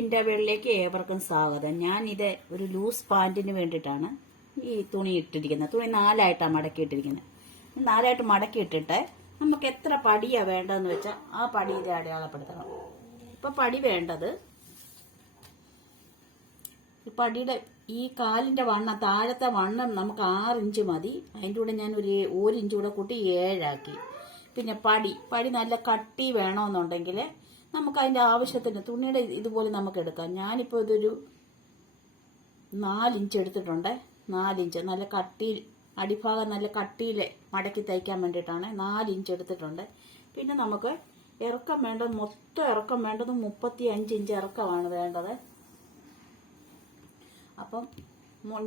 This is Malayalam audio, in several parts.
വിൻഡർ വേളിലേക്ക് ഏവർക്കും സ്വാഗതം. ഞാൻ ഇത് ഒരു ലൂസ് പാന്റിന് വേണ്ടിയിട്ടാണ് ഈ തുണി ഇട്ടിരിക്കുന്നത്. തുണി നാലായിട്ടാണ് മടക്കി ഇട്ടിരിക്കുന്നത് നാലായിട്ട് മടക്കി ഇട്ടിട്ട് നമുക്ക് എത്ര പടിയാണ് വേണ്ടതെന്ന് വെച്ചാൽ ആ പടി ഇത് അടയാളപ്പെടുത്തണം. ഇപ്പൊ പടി വേണ്ടത് പടിയുടെ ഈ കാലിന്റെ വണ്ണം താഴത്തെ വണ്ണം നമുക്ക് ആറ് ഇഞ്ച് മതി. അതിന്റെ കൂടെ ഞാൻ ഒരു ഒരിഞ്ച് കൂടെ കൂട്ടി ഏഴാക്കി. പിന്നെ പടി പടി നല്ല കട്ടി വേണമെന്നുണ്ടെങ്കിൽ നമുക്ക് അതിന്റെ ആവശ്യത്തിന് തുണിയുടെ ഇതുപോലെ നമുക്ക് എടുക്കാം ഞാനിപ്പോൾ ഇതൊരു നാലിഞ്ച് എടുത്തിട്ടുണ്ട്. നാലിഞ്ച് നല്ല കട്ടിയിൽ അടിഭാഗം നല്ല കട്ടിയിൽ മടക്കി തയ്ക്കാൻ വേണ്ടിയിട്ടാണ് നാലിഞ്ച് എടുത്തിട്ടുണ്ട്. പിന്നെ നമുക്ക് ഇറക്കം വേണ്ടത് മൊത്തം ഇറക്കം വേണ്ടത് മുപ്പത്തി അഞ്ച് ഇഞ്ച് ഇറക്കമാണ് വേണ്ടത്. അപ്പം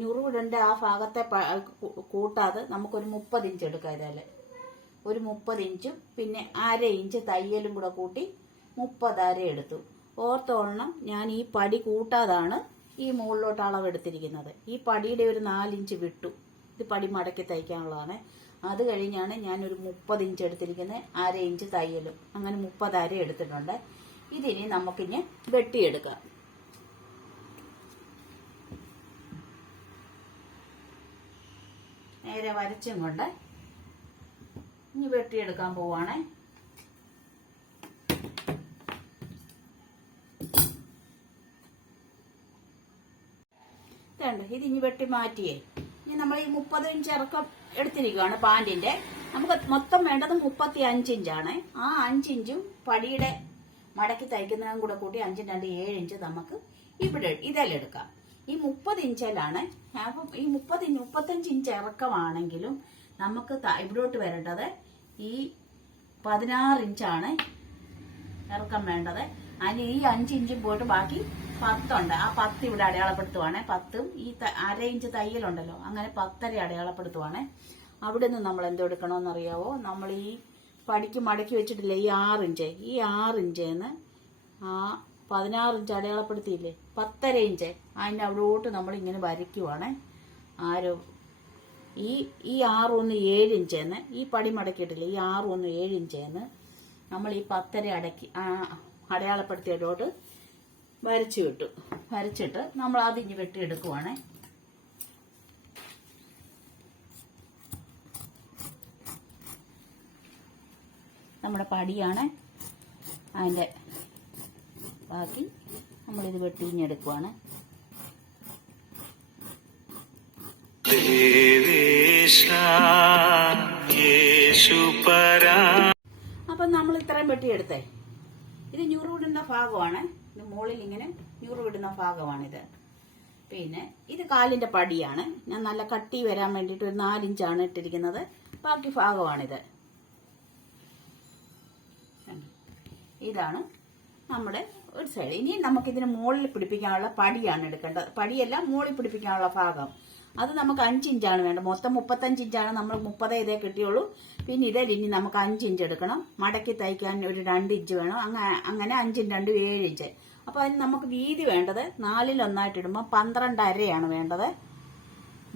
ഞുറുവിടേണ്ട ആ ഭാഗത്തെ കൂട്ടാതെ നമുക്കൊരു മുപ്പത് ഇഞ്ച് എടുക്കാം ഇതായാലും ഒരു മുപ്പത് ഇഞ്ചും പിന്നെ അര ഇഞ്ച് തയ്യലും കൂടെ കൂട്ടി മുപ്പത് അര എടുത്തു. ഓർത്തോളണം ഞാൻ ഈ പടി കൂട്ടാതാണ് ഈ മുകളിലോട്ട് അളവെടുത്തിരിക്കുന്നത്. ഈ പടിയുടെ ഒരു നാലിഞ്ച് വിട്ടു. ഇത് പടി മടക്കി തയ്ക്കാനുള്ളതാണ്. അത് കഴിഞ്ഞാണ് ഞാൻ ഒരു മുപ്പത് ഇഞ്ച് എടുത്തിരിക്കുന്നത്. അര ഇഞ്ച് തയ്യലും. അങ്ങനെ മുപ്പത് അര എടുത്തിട്ടുണ്ട്. ഇതിനി നമുക്കിനി വെട്ടിയെടുക്കാം. നേരെ വരച്ചും കൊണ്ട് ഇനി വെട്ടിയെടുക്കാൻ പോവാണേ. ഇതുണ്ട് ഇത് ഇനി വെട്ടി മാറ്റിയേ. ഇനി നമ്മൾ ഈ മുപ്പത് ഇഞ്ച് ഇറക്കം എടുത്തിരിക്കുകയാണ് പാൻറിന്റെ നമുക്ക് മൊത്തം വേണ്ടത് മുപ്പത്തി അഞ്ച് ഇഞ്ചാണ് ആ അഞ്ചിഞ്ചും പടിയുടെ മടക്കി തയ്ക്കുന്നതും കൂടെ കൂട്ടി അഞ്ചും രണ്ട് ഏഴ് ഇഞ്ച് നമുക്ക് ഇവിടെ ഇതിലെടുക്കാം ഈ മുപ്പത് ഇഞ്ചിലാണ് അപ്പം ഈ മുപ്പത് മുപ്പത്തഞ്ച് ഇഞ്ച് ഇറക്കമാണെങ്കിലും നമുക്ക് ഇവിടോട്ട് വരേണ്ടത് ഈ പതിനാറ് ഇഞ്ചാണ് ഇറക്കം വേണ്ടത്. അതിന് ഈ അഞ്ച് ഇഞ്ചും പോയിട്ട് ബാക്കി പത്തുണ്ട്. ആ പത്ത് ഇവിടെ അടയാളപ്പെടുത്തുവാണ്. പത്തും ഈ അര ഇഞ്ച് തയ്യലുണ്ടല്ലോ. അങ്ങനെ പത്തര അടയാളപ്പെടുത്തുവാണ്. അവിടെ നിന്ന് നമ്മൾ എന്തെടുക്കണമെന്ന് അറിയാവോ നമ്മൾ ഈ പടിക്ക് മടക്കി വെച്ചിട്ടില്ലേ? ഈ ആറ് ഇഞ്ച്. ഈ ആറ് ഇഞ്ചേന്ന് ആ പതിനാറ് ഇഞ്ച് അടയാളപ്പെടുത്തിയില്ലേ? പത്തര ഇഞ്ച്. അതിന്റെ അവിടോട്ട് നമ്മൾ ഇങ്ങനെ വരയ്ക്കുവാണ്. ആരോ ഈ ഈ ആറ് ഒന്ന് ഏഴ് ഇഞ്ചേന്ന് ഈ പടി മടക്കിയിട്ടില്ലേ? ഈ ആറ് ഒന്ന് ഏഴ് ഇഞ്ചേന്ന് നമ്മൾ ഈ പത്തര അടക്കി അടയാളപ്പെടുത്തിയതോട് വരച്ചു വിട്ടു. വരച്ചിട്ട് നമ്മൾ അത് ഇനി വെട്ടിയെടുക്കുവാണേ. നമ്മുടെ പടിയാണ്. അതിന്റെ ബാക്കി നമ്മളിത് വെട്ടിഞ്ഞെടുക്കുവാണ്. അപ്പം നമ്മൾ ഇത്രയും വെട്ടിയെടുത്തേ. ഇത് ഞുറുവിടുന്ന ഭാഗമാണ്. ഇത് മുകളിൽ ഇങ്ങനെ ഞുറുവിടുന്ന ഭാഗമാണിത്. പിന്നെ ഇത് കാലിന്റെ പടിയാണ്. ഞാൻ നല്ല കട്ടി വരാൻ വേണ്ടിയിട്ട് ഒരു നാലിഞ്ചാണ് ഇട്ടിരിക്കുന്നത്. ബാക്കി ഭാഗമാണിത്? ഇതാണ് നമ്മുടെ ഒരു സൈഡ് ഇനി നമുക്കിതിന് മുകളിൽ പിടിപ്പിക്കാനുള്ള പടിയാണ് എടുക്കേണ്ടത്. പടിയല്ല മുകളിൽ പിടിപ്പിക്കാനുള്ള ഭാഗം. അത് നമുക്ക് അഞ്ചിഞ്ചാണ് വേണ്ടത്. മൊത്തം മുപ്പത്തഞ്ച് ഇഞ്ചാണ് നമ്മൾ മുപ്പതേ ഇതേ കിട്ടിയുള്ളൂ. പിന്നെ ഇതിൽ ഇനി നമുക്ക് അഞ്ച് ഇഞ്ച് എടുക്കണം. മടക്കി തയ്ക്കാൻ ഒരു രണ്ട് ഇഞ്ച് വേണം. അങ്ങനെ അഞ്ചും രണ്ടും ഏഴ് ഇഞ്ച് അപ്പൊ അതിന് നമുക്ക് വീതി വേണ്ടത് നാലിൽ ഒന്നായിട്ട് ഇടുമ്പോൾ പന്ത്രണ്ടരയാണ് വേണ്ടത്.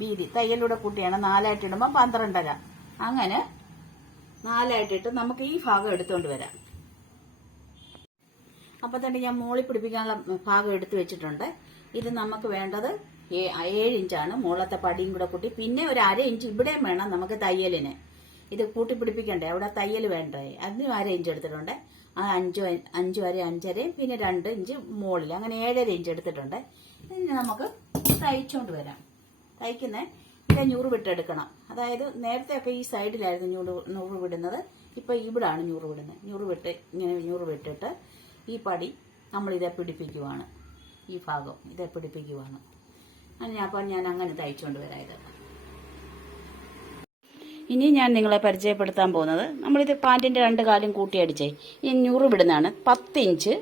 വീതി. തയ്യലൂടെ കൂട്ടിയാണ് നാലായിട്ട് ഇടുമ്പോൾ പന്ത്രണ്ടര അങ്ങനെ നാലായിട്ടിട്ട് നമുക്ക് ഈ ഭാഗം എടുത്തുകൊണ്ട് വരാം. അപ്പൊ തന്നെ ഞാൻ മോളി പിടിപ്പിക്കാനുള്ള ഭാഗം എടുത്തു വെച്ചിട്ടുണ്ട്. ഇത് നമുക്ക് വേണ്ടത് ഏഴ് ഇഞ്ചാണ് മുകളത്തെ പടിയും കൂടെ കൂട്ടി. പിന്നെ ഒരു അര ഇഞ്ച് ഇവിടെയും വേണം നമുക്ക് തയ്യലിന്. ഇത് കൂട്ടി പിടിപ്പിക്കണ്ടേ അവിടെ തയ്യൽ വേണ്ടേ? അതിന് അര ഇഞ്ച് എടുത്തിട്ടുണ്ട്. ആ അഞ്ചു അഞ്ചു വരെ അഞ്ചരയും പിന്നെ രണ്ട് ഇഞ്ച് മുകളിൽ. അങ്ങനെ ഏഴര ഇഞ്ച് എടുത്തിട്ടുണ്ട്. ഇനി നമുക്ക് തയ്ച്ചുകൊണ്ട് വരാം. തയ്ക്കുന്ന ഇവിടെ ഞൂറ് വിട്ടെടുക്കണം. അതായത് നേരത്തെ ഒക്കെ ഈ സൈഡിലായിരുന്നു ഞൂറ് നൂറ് വിടുന്നത്. ഇപ്പൊ ഇവിടാണ് ഞൂറ് വിടുന്നത്. ഞൂറ് വിട്ട് ഇങ്ങനെ ഞൂറ് വിട്ടിട്ട് ഈ പടി നമ്മൾ ഇതേ പിടിപ്പിക്കുവാണ്. ഈ ഭാഗം ഇതെ പിടിപ്പിക്കുവാണ്. അങ്ങനെ അപ്പോൾ ഞാൻ അങ്ങനെ തയ്ച്ചുകൊണ്ട് വരാം ഇത് ഇനി ഞാൻ നിങ്ങളെ പരിചയപ്പെടുത്താൻ പോകുന്നത് നമ്മളിത് പാന്റിന്റെ രണ്ട് കാലും കൂട്ടിയടിച്ചേ ഈ ഞൂറ് വിടുന്നതാണ് പത്ത് ഇഞ്ച്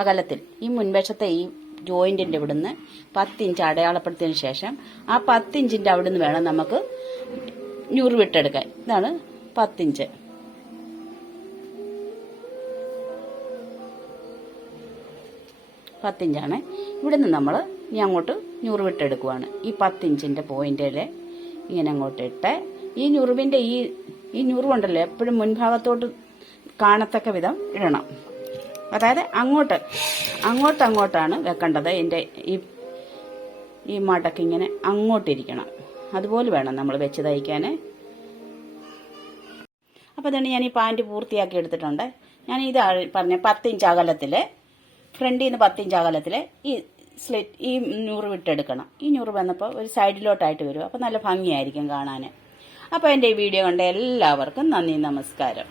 അകലത്തിൽ. ഈ മുൻവശത്തെ ഈ ജോയിന്റിന്റെ ഇവിടുന്ന് പത്ത് ഇഞ്ച് അടയാളപ്പെടുത്തിയതിന് ശേഷം ആ പത്ത് ഇഞ്ചിന്റെ അവിടുന്ന് വേണം നമുക്ക് ഞൂറ് വിട്ടെടുക്കാൻ. ഇതാണ് പത്തിഞ്ച് പത്തിഞ്ചാണ് ഇവിടുന്ന് നമ്മൾ ഇനി അങ്ങോട്ട് ഞൂറ് വിട്ടെടുക്കുവാണ്. ഈ പത്തിഞ്ചിന്റെ പോയിന്റിൽ ഇങ്ങനെ അങ്ങോട്ട് ഇട്ട് ഈ ഞുറുവിന്റെ ഈ ഈ ഞുറുവുണ്ടല്ലോ എപ്പോഴും മുൻഭാഗത്തോട്ട് കാണത്തക്ക വിധം ഇടണം. അതായത് അങ്ങോട്ട് അങ്ങോട്ട് അങ്ങോട്ടാണ് വെക്കേണ്ടത്. എന്റെ ഈ ഈ മടക്ക് ഇങ്ങനെ അങ്ങോട്ടിരിക്കണം. അതുപോലെ വേണം നമ്മൾ വെച്ച് തയ്ക്കാൻ അപ്പോൾ തന്നെ ഞാൻ ഈ പാന്റ് പൂർത്തിയാക്കി എടുത്തിട്ടുണ്ട്. ഞാൻ ഇത് പറഞ്ഞ പത്തിഞ്ച് അകലത്തിൽ ഫ്രണ്ടിൽ നിന്ന് പത്തിഞ്ച് അകലത്തിൽ ഈ സ്ലിറ്റ് ഈ ഞൂറ് വിട്ടെടുക്കണം ഈ ഞൂറ് വന്നപ്പോൾ ഒരു സൈഡിലോട്ടായിട്ട് വരും. അപ്പോൾ നല്ല ഭംഗിയായിരിക്കും കാണാൻ അപ്പോൾ എന്റെ വീഡിയോ കണ്ട എല്ലാവർക്കും നന്ദി നമസ്കാരം.